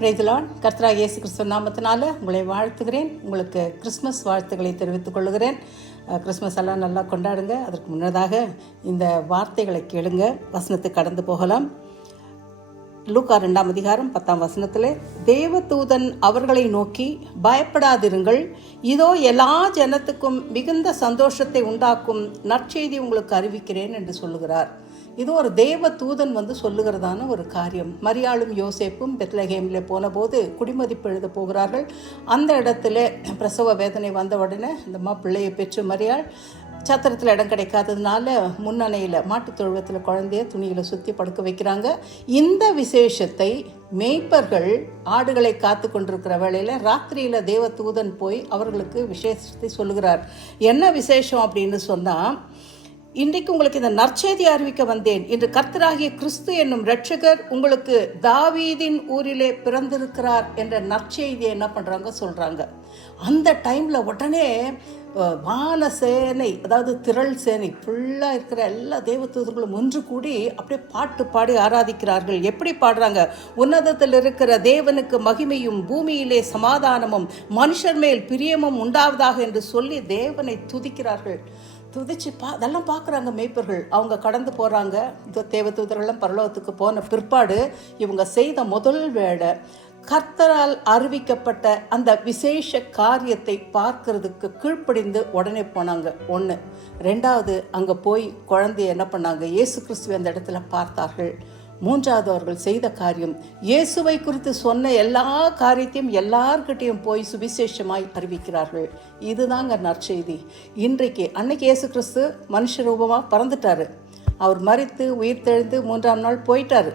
Praise the Lord. கர்த்தராகிய இயேசு கிறிஸ்து நாமத்தினால உங்களை வாழ்த்துகிறேன். உங்களுக்கு கிறிஸ்மஸ் வாழ்த்துக்களை தெரிவித்துக் கொள்கிறேன். கிறிஸ்மஸ் எல்லாம் நல்லா கொண்டாடுங்க. அதற்கு முன்னதாக இந்த வார்த்தைகளை கேளுங்க. வசனத்துக்கு கடந்து போகலாம். லூக்கா 2ஆம் அதிகாரம் 10ஆம் வசனத்தில், தேவதூதன் அவர்களை நோக்கி, பயப்படாதிருங்கள், இதோ எல்லா ஜனத்துக்கும் மிகுந்த சந்தோஷத்தை உண்டாக்கும் நற்செய்தி உங்களுக்கு அறிவிக்கிறேன் என்று சொல்லுகிறார். இது ஒரு தேவ தூதன் சொல்லுகிறதான ஒரு காரியம். மரியாளும் யோசேப்பும் பெத்லகேமில் போன போது குடிமதிப்பு எழுத போகிறார்கள். அந்த இடத்துல பிரசவ வேதனை வந்த உடனே இந்த பிள்ளையை பெற்று மரியாள் சத்திரத்தில் இடம் கிடைக்காததுனால முன்னணையில் மாட்டுத் தொழுவத்தில் குழந்தைய துணியில் சுற்றி படுக்க வைக்கிறாங்க. இந்த விசேஷத்தை மேய்ப்பர்கள் ஆடுகளை காத்து கொண்டிருக்கிற வேளையில் ராத்திரியில் தேவ தூதன் போய் அவர்களுக்கு விசேஷத்தை சொல்லுகிறார். என்ன விசேஷம் அப்படின்னு சொன்னால், இன்றைக்கு உங்களுக்கு இந்த நற்செய்தி அறிவிக்க வந்தேன். இன்று கர்த்தராகிய கிறிஸ்து என்னும் இரட்சகர் உங்களுக்கு தாவீதின் ஊரிலே பிறந்திருக்கிறார் என்ற நற்செய்தியை என்ன பண்ணுறாங்க சொல்கிறாங்க. அந்த டைமில் உடனே வான சேனை, அதாவது திரள் சேனை ஃபுல்லாக இருக்கிற எல்லா தேவதூதர்களும் ஒன்று கூடி அப்படியே பாட்டு பாடி ஆராதிக்கிறார்கள். எப்படி பாடுறாங்க? உன்னதத்தில் இருக்கிற தேவனுக்கு மகிமையும் பூமியிலே சமாதானமும் மனுஷர் மேல் பிரியமும் உண்டாவதாக என்று சொல்லி தேவனை துதிக்கிறார்கள். துதிச்சு அதெல்லாம் பார்க்குறாங்க மேய்ப்பர்கள். அவங்க கடந்து போகிறாங்க. இந்த தேவதூதர்கள்லாம் பரலோகத்துக்கு போன பிற்பாடு இவங்க செய்த முதல் வேலை கர்த்தரால் அறிவிக்கப்பட்ட அந்த விசேஷ காரியத்தை பார்க்கறதுக்கு கீழ்ப்படிந்து உடனே போனாங்க. ஒன்று. ரெண்டாவது, அங்கே போய் குழந்தைய என்ன பண்ணாங்க? இயேசு கிறிஸ்துவை அந்த இடத்துல பார்த்தார்கள். மூன்றாவது, அவர்கள் செய்த காரியம், இயேசுவை குறித்து சொன்ன எல்லா காரியத்தையும் எல்லார்கிட்டையும் போய் சுவிசேஷமாய் அறிவிக்கிறார்கள். இதுதாங்க நற்செய்தி. இன்றைக்கு அன்னைக்கு இயேசு கிறிஸ்து மனுஷ ரூபமாக பறந்துட்டார். அவர் மரித்து உயிர் தெழுந்து 3ஆம் நாள் போயிட்டார்.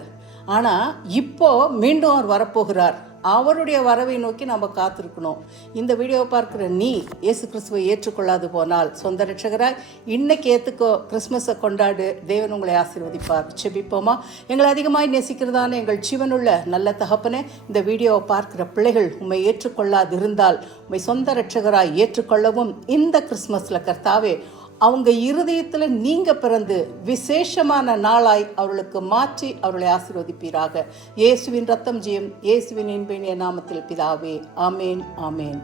ஆனால் இப்போ மீண்டும் அவர் வரப்போகிறார். அவருடைய வரவை நோக்கி நம்ம காத்திருக்கணும். இந்த வீடியோவை பார்க்குற நீ இயேசு கிறிஸ்துவை ஏற்றுக்கொள்ளாது போனால் சொந்த ரட்சகராய் இன்னைக்கு ஏற்றுக்கோ. கிறிஸ்மஸை கொண்டாடு. தேவன் உங்களை ஆசீர்வதிப்பார். செபிப்போமா? எங்களை அதிகமாய் நேசிக்கிறதான எங்கள் ஜீவனுள்ள நல்ல தகப்பனே, இந்த வீடியோவை பார்க்குற பிள்ளைகள் உம்மை ஏற்றுக்கொள்ளாது இருந்தால் உம்மை சொந்த ரட்சகராய் ஏற்றுக்கொள்ளவும் இந்த கிறிஸ்மஸில் கர்த்தாவே அவங்க இருதயத்தில் நீங்கள் பிறந்து விசேஷமான நாளாய் அவர்களுக்கு மாற்றி அவர்களை ஆசீர்வதிப்பீராக. இயேசுவின் ரத்தம் ஜெயம், இயேசுவின் இன்ப நாமத்தில் பிதாவே. ஆமேன், ஆமேன்.